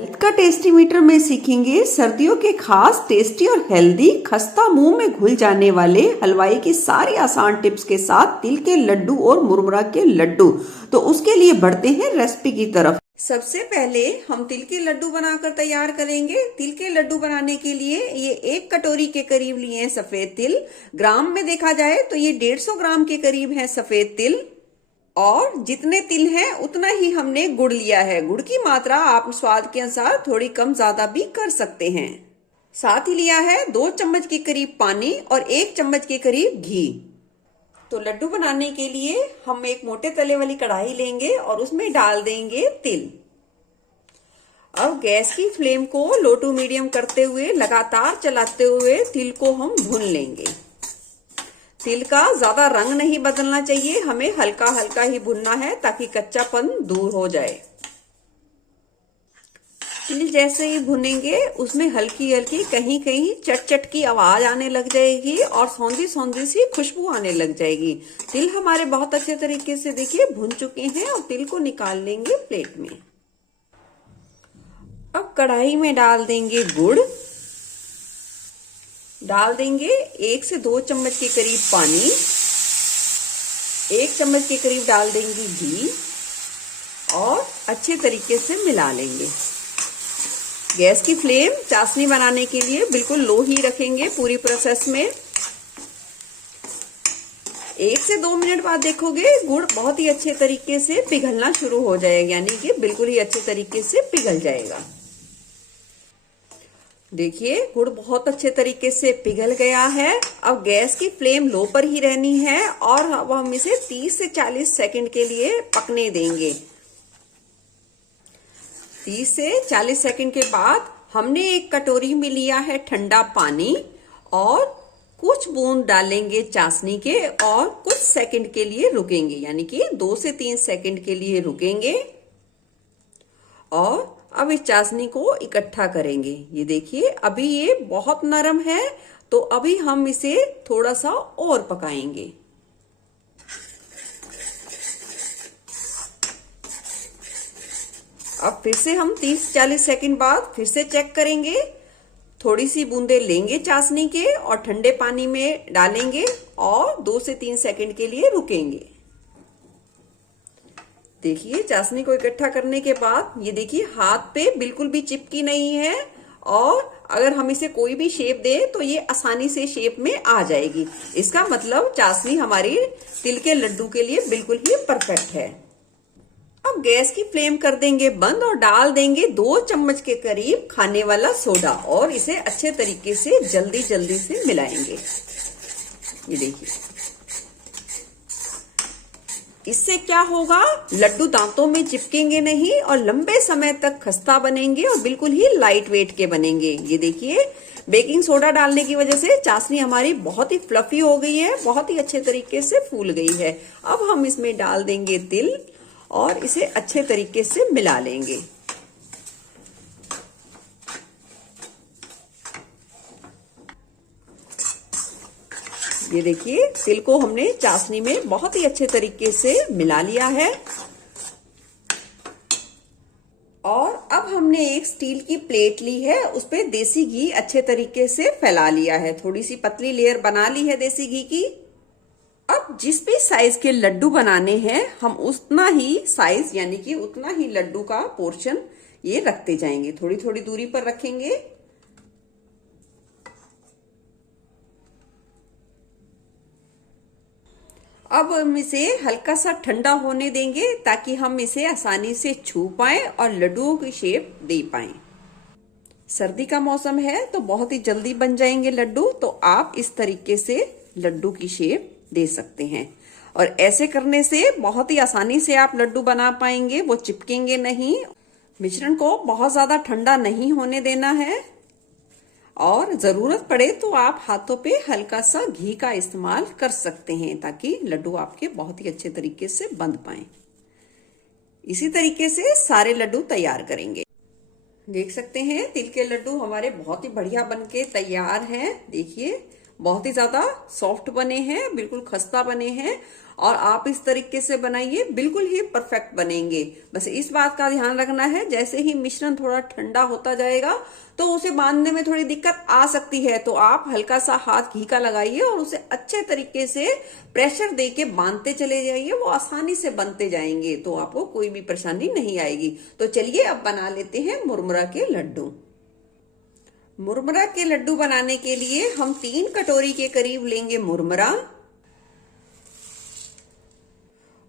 Health का tasty metre में सीखेंगे सर्दियों के खास टेस्टी और हेल्दी खस्ता मुंह में घुल जाने वाले हलवाई की सारी आसान टिप्स के साथ तिल के लड्डू और मुरमुरा के लड्डू। तो उसके लिए बढ़ते हैं रेसिपी की तरफ। सबसे पहले हम तिल के लड्डू बनाकर तैयार करेंगे। तिल के लड्डू बनाने के लिए ये 1 कटोरी के करीब लिए हैं सफेद तिल। ग्राम में देखा जाए तो ये 150 ग्राम के करीब है सफेद तिल। और जितने तिल हैं उतना ही हमने गुड़ लिया है। गुड़ की मात्रा आप स्वाद के अनुसार थोड़ी कम ज्यादा भी कर सकते हैं। साथ ही लिया है 2 चम्मच के करीब पानी और 1 चम्मच के करीब घी। तो लड्डू बनाने के लिए हम एक मोटे तले वाली कढ़ाई लेंगे और उसमें डाल देंगे तिल। अब गैस की फ्लेम को लो टू मीडियम करते हुए लगातार चलाते हुए तिल को हम भून लेंगे। तिल का ज्यादा रंग नहीं बदलना चाहिए, हमें हल्का हल्का ही भुनना है ताकि कच्चापन दूर हो जाए। तिल जैसे ही भुनेंगे उसमें हल्की हल्की कहीं कहीं चट चट की आवाज आने लग जाएगी और सौंधी सौंधी सी खुशबू आने लग जाएगी। तिल हमारे बहुत अच्छे तरीके से देखिए भुन चुके हैं और तिल को निकाल लेंगे प्लेट में। अब कढ़ाई में डाल देंगे गुड़, डाल देंगे 1 से 2 चम्मच के करीब पानी, 1 चम्मच के करीब डाल देंगे घी और अच्छे तरीके से मिला लेंगे। गैस की फ्लेम चाशनी बनाने के लिए बिल्कुल लो ही रखेंगे पूरी प्रोसेस में। 1 से 2 मिनट बाद देखोगे गुड़ बहुत ही अच्छे तरीके से पिघलना शुरू हो जाएगा, यानी कि बिल्कुल ही अच्छे तरीके से पिघल जाएगा। देखिए गुड़ बहुत अच्छे तरीके से पिघल गया है। अब गैस की फ्लेम लो पर ही रहनी है और अब हम इसे 30 से 40 सेकंड के लिए पकने देंगे। 30 से 40 सेकंड के बाद हमने एक कटोरी में लिया है ठंडा पानी और कुछ बूंद डालेंगे चाशनी के और कुछ सेकंड के लिए रुकेंगे, यानी कि 2 से 3 सेकंड के लिए रुकेंगे। और अब इस चाशनी को इकट्ठा करेंगे। ये देखिए अभी ये बहुत नरम है, तो अभी हम इसे थोड़ा सा और पकाएंगे। अब फिर से हम 30-40 सेकंड बाद फिर से चेक करेंगे। थोड़ी सी बूंदे लेंगे चाशनी के और ठंडे पानी में डालेंगे और 2 से 3 सेकंड के लिए रुकेंगे। देखिए चाशनी को इकट्ठा करने के बाद ये देखिए हाथ पे बिल्कुल भी चिपकी नहीं है और अगर हम इसे कोई भी शेप दें तो ये आसानी से शेप में आ जाएगी। इसका मतलब चाशनी हमारी तिल के लड्डू के लिए बिल्कुल ही परफेक्ट है। अब गैस की फ्लेम कर देंगे बंद और डाल देंगे 2 चम्मच के करीब खाने वाला सोडा और इसे अच्छे तरीके से जल्दी जल्दी से मिलाएंगे। ये देखिए इससे क्या होगा, लड्डू दांतों में चिपकेंगे नहीं और लंबे समय तक खस्ता बनेंगे और बिल्कुल ही लाइट वेट के बनेंगे। ये देखिए बेकिंग सोडा डालने की वजह से चाशनी हमारी बहुत ही फ्लफी हो गई है, बहुत ही अच्छे तरीके से फूल गई है। अब हम इसमें डाल देंगे तिल और इसे अच्छे तरीके से मिला लेंगे। ये देखिए तिल को हमने चाशनी में बहुत ही अच्छे तरीके से मिला लिया है। और अब हमने एक स्टील की प्लेट ली है, उस पे देसी घी अच्छे तरीके से फैला लिया है। थोड़ी सी पतली लेयर बना ली है देसी घी की। अब जिस भी साइज के लड्डू बनाने हैं हम उतना ही साइज यानी कि उतना ही लड्डू का पोर्शन ये रखते जाएंगे, थोड़ी थोड़ी दूरी पर रखेंगे। अब हम इसे हल्का सा ठंडा होने देंगे ताकि हम इसे आसानी से छू पाएं और लड्डुओं की शेप दे पाएं। सर्दी का मौसम है तो बहुत ही जल्दी बन जाएंगे लड्डू, तो आप इस तरीके से लड्डू की शेप दे सकते हैं। और ऐसे करने से बहुत ही आसानी से आप लड्डू बना पाएंगे, वो चिपकेंगे नहीं। मिश्रण को बहुत ज्यादा ठंडा नहीं होने देना है और जरूरत पड़े तो आप हाथों पे हल्का सा घी का इस्तेमाल कर सकते हैं ताकि लड्डू आपके बहुत ही अच्छे तरीके से बंध पाए। इसी तरीके से सारे लड्डू तैयार करेंगे। देख सकते हैं तिल के लड्डू हमारे बहुत ही बढ़िया बनके तैयार हैं। देखिए बहुत ही ज्यादा सॉफ्ट बने हैं, बिल्कुल खस्ता बने हैं। और आप इस तरीके से बनाइए, बिल्कुल ही परफेक्ट बनेंगे। बस इस बात का ध्यान रखना है, जैसे ही मिश्रण थोड़ा ठंडा होता जाएगा तो उसे बांधने में थोड़ी दिक्कत आ सकती है, तो आप हल्का सा हाथ घी का लगाइए और उसे अच्छे तरीके से प्रेशर दे के बांधते चले जाइए। वो आसानी से बनते जाएंगे, तो आपको कोई भी परेशानी नहीं आएगी। तो चलिए अब बना लेते हैं मुरमुरा के लड्डू। मुरमुरा के लड्डू बनाने के लिए हम 3 कटोरी के करीब लेंगे मुरमुरा,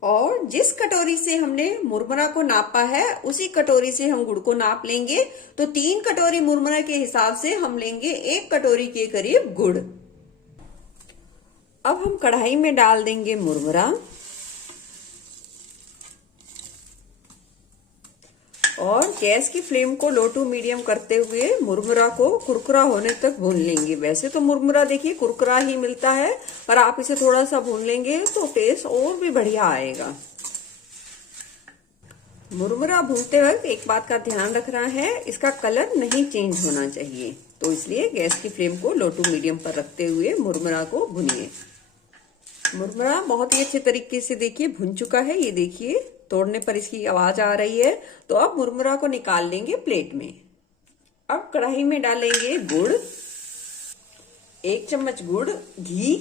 और जिस कटोरी से हमने मुरमुरा को नापा है उसी कटोरी से हम गुड़ को नाप लेंगे। तो 3 कटोरी मुरमुरा के हिसाब से हम लेंगे 1 कटोरी के करीब गुड़। अब हम कढ़ाई में डाल देंगे मुरमुरा और गैस की फ्लेम को लो टू मीडियम करते हुए मुरमुरा को कुरकुरा होने तक भून लेंगे। वैसे तो मुरमुरा देखिए कुरकुरा ही मिलता है, पर आप इसे थोड़ा सा भून लेंगे तो टेस्ट और भी बढ़िया आएगा। मुरमुरा भूनते वक्त एक बात का ध्यान रखना है, इसका कलर नहीं चेंज होना चाहिए, तो इसलिए गैस की फ्लेम को लो टू मीडियम पर रखते हुए मुरमुरा को भूनिए। मुरमुरा बहुत ही अच्छे तरीके से देखिए भुन चुका है, ये देखिए तोड़ने पर इसकी आवाज आ रही है। तो अब मुरमुरा को निकाल लेंगे प्लेट में। अब कढ़ाई में डालेंगे गुड़, 1 चम्मच गुड़, घी,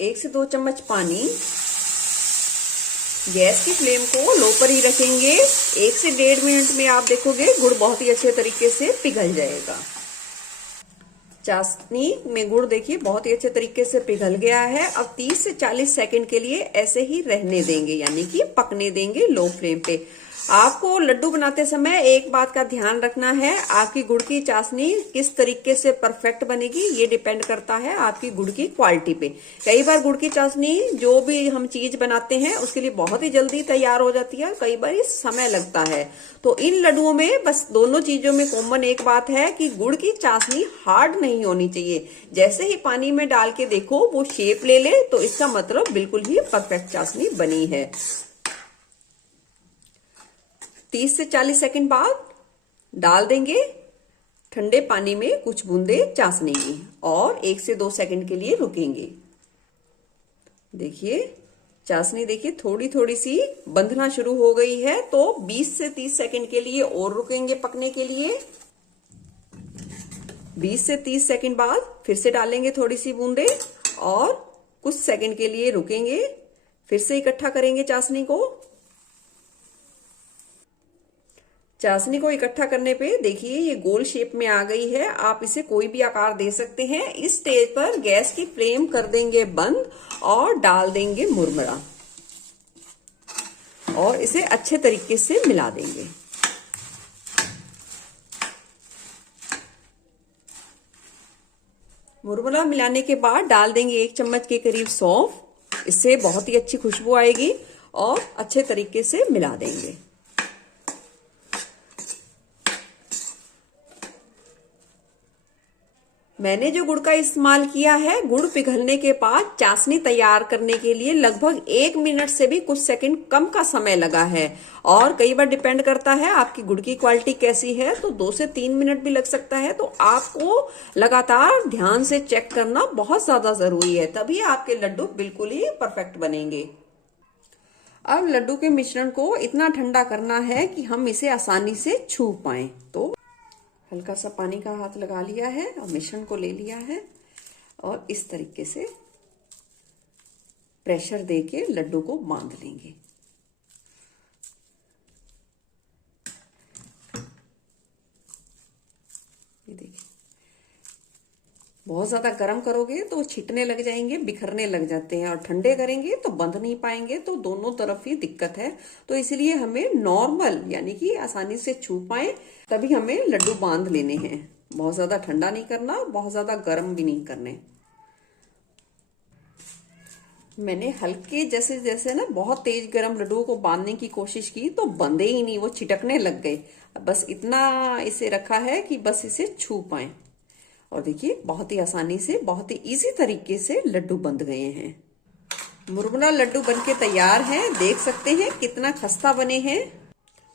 1 से 2 चम्मच पानी। गैस की फ्लेम को लो पर ही रखेंगे। 1 से 1.5 मिनट में आप देखोगे गुड़ बहुत ही अच्छे तरीके से पिघल जाएगा। चाशनी में गुड़ देखिए बहुत ही अच्छे तरीके से पिघल गया है। अब 30 से 40 सेकंड के लिए ऐसे ही रहने देंगे, यानी कि पकने देंगे लो फ्लेम पे। आपको लड्डू बनाते समय एक बात का ध्यान रखना है, आपकी गुड़ की चाशनी किस तरीके से परफेक्ट बनेगी ये डिपेंड करता है आपकी गुड़ की क्वालिटी पे। कई बार गुड़ की चाशनी जो भी हम चीज बनाते हैं उसके लिए बहुत ही जल्दी तैयार हो जाती है, कई बार समय लगता है। तो इन लड्डुओं में बस दोनों चीजों में कॉमन एक बात है कि गुड़ की चाशनी हार्ड नहीं होनी चाहिए। जैसे ही पानी में डाल के देखो वो शेप ले ले तो इसका मतलब बिल्कुल ही परफेक्ट चाशनी बनी है। 30 से 40 सेकंड बाद डाल देंगे ठंडे पानी में कुछ बूंदे चाशनी की और 1 से 2 सेकंड के लिए रुकेंगे। देखिए चाशनी देखिए थोड़ी थोड़ी सी बंधना शुरू हो गई है, तो 20 से 30 सेकंड के लिए और रुकेंगे पकने के लिए। 20 से 30 सेकंड बाद फिर से डालेंगे थोड़ी सी बूंदे और कुछ सेकंड के लिए रुकेंगे। फिर से इकट्ठा करेंगे चाशनी को। चाशनी को इकट्ठा करने पे देखिए ये गोल शेप में आ गई है। आप इसे कोई भी आकार दे सकते हैं। इस स्टेज पर गैस की फ्लेम कर देंगे बंद और डाल देंगे मुरमुरा और इसे अच्छे तरीके से मिला देंगे। मुरमुरा मिलाने के बाद डाल देंगे 1 चम्मच के करीब सौंफ। इससे बहुत ही अच्छी खुशबू आएगी और अच्छे तरीके से मिला देंगे। मैंने जो गुड़ का इस्तेमाल किया है, गुड़ पिघलने के बाद चाशनी तैयार करने के लिए लगभग 1 मिनट से भी कुछ सेकंड कम का समय लगा है। और कई बार डिपेंड करता है आपकी गुड़ की क्वालिटी कैसी है, तो 2 से 3 मिनट भी लग सकता है। तो आपको लगातार ध्यान से चेक करना बहुत ज्यादा जरूरी है, तभी आपके लड्डू बिल्कुल ही परफेक्ट बनेंगे। अब लड्डू के मिश्रण को इतना ठंडा करना है कि हम इसे आसानी से छू पाएं। तो हल्का सा पानी का हाथ लगा लिया है और मिश्रण को ले लिया है और इस तरीके से प्रेशर देके लड्डू को बांध लेंगे। ये देखिए बहुत ज्यादा गर्म करोगे तो छिटने लग जाएंगे, बिखरने लग जाते हैं, और ठंडे करेंगे तो बंध नहीं पाएंगे, तो दोनों तरफ ही दिक्कत है। तो इसलिए हमें नॉर्मल यानी कि आसानी से छू पाए तभी हमें लड्डू बांध लेने हैं। बहुत ज्यादा ठंडा नहीं करना, बहुत ज्यादा गर्म भी नहीं करने। मैंने हल्के जैसे जैसे ना बहुत तेज गर्म लड्डुओं को बांधने की कोशिश की तो बंधे ही नहीं, वो छिटकने लग गए। बस इतना इसे रखा है कि बस इसे छू पाए, और देखिए बहुत ही आसानी से बहुत ही इजी तरीके से लड्डू बंध गए हैं। मुरमुरा लड्डू बनके तैयार हैं। देख सकते हैं कितना खस्ता बने हैं।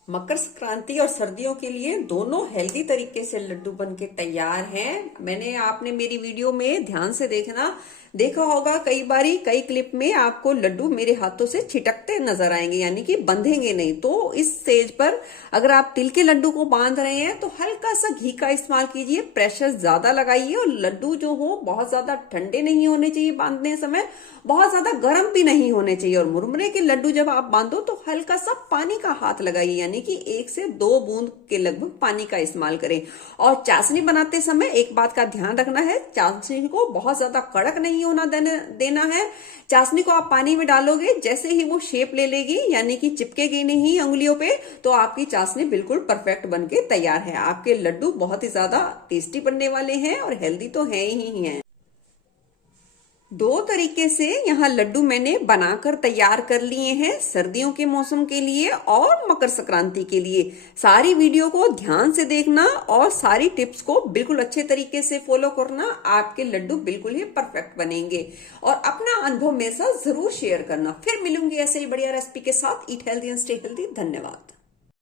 मकर संक्रांति और सर्दियों के लिए दोनों हेल्दी तरीके से लड्डू बनके तैयार हैं। आपने मेरी वीडियो में ध्यान से देखा होगा, कई क्लिप में आपको लड्डू मेरे हाथों से छिटकते नजर आएंगे, यानी कि बंधेंगे नहीं। तो इस स्टेज पर अगर आप तिल के लड्डू को बांध रहे हैं तो हल्का सा घी का इस्तेमाल कीजिए, प्रेशर ज्यादा लगाइए और लड्डू जो हो बहुत ज्यादा ठंडे नहीं होने चाहिए, बांधने समय बहुत ज्यादा गर्म भी नहीं होने चाहिए। और मुरमुरे के लड्डू जब आप बांधो तो हल्का सा पानी का हाथ लगाइए, यानी कि 1 से 2 बूंद के लगभग पानी का इस्तेमाल करें। और चाशनी बनाते समय एक बात का ध्यान रखना है, चाशनी को बहुत ज्यादा कड़क नहीं होना देना है। चाशनी को आप पानी में डालोगे, जैसे ही वो शेप ले लेगी, यानी कि चिपकेगी नहीं अंगुलियों पे, तो आपकी चाशनी बिल्कुल परफेक्ट बनके तैयार है। आपके लड्डू बहुत ही ज्यादा टेस्टी बनने वाले हैं और हेल्दी तो है ही हैं। 2 तरीके से यहाँ लड्डू मैंने बनाकर तैयार कर लिए हैं, सर्दियों के मौसम के लिए और मकर संक्रांति के लिए। सारी वीडियो को ध्यान से देखना और सारी टिप्स को बिल्कुल अच्छे तरीके से फॉलो करना, आपके लड्डू बिल्कुल ही परफेक्ट बनेंगे। और अपना अनुभव मेरे साथ जरूर शेयर करना। फिर मिलूंगी ऐसे ही बढ़िया रेसिपी के साथ। Eat healthy and stay healthy. धन्यवाद।